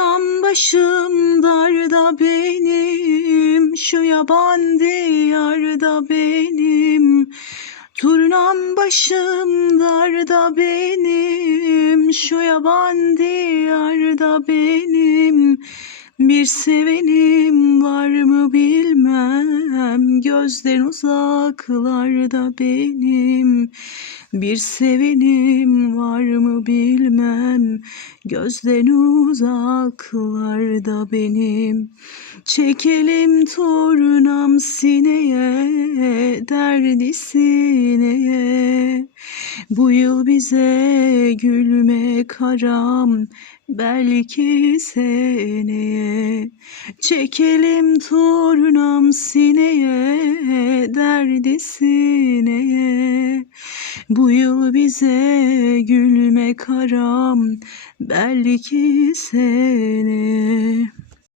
Turnam başım darda benim, şu yaban diyarda benim. Turnam başım darda benim, şu yaban diyarda benim. Bir sevenim var mı bilmem, gözden uzaklarda benim. Bir sevenim var gözden uzaklarda benim. Çekelim torunam sineye, derdi sineye. Bu yıl bize gülme karam, belki seneye. Çekelim torunam sineye, derdi sineye. Bu yıl bize gülme karam, belki seneye.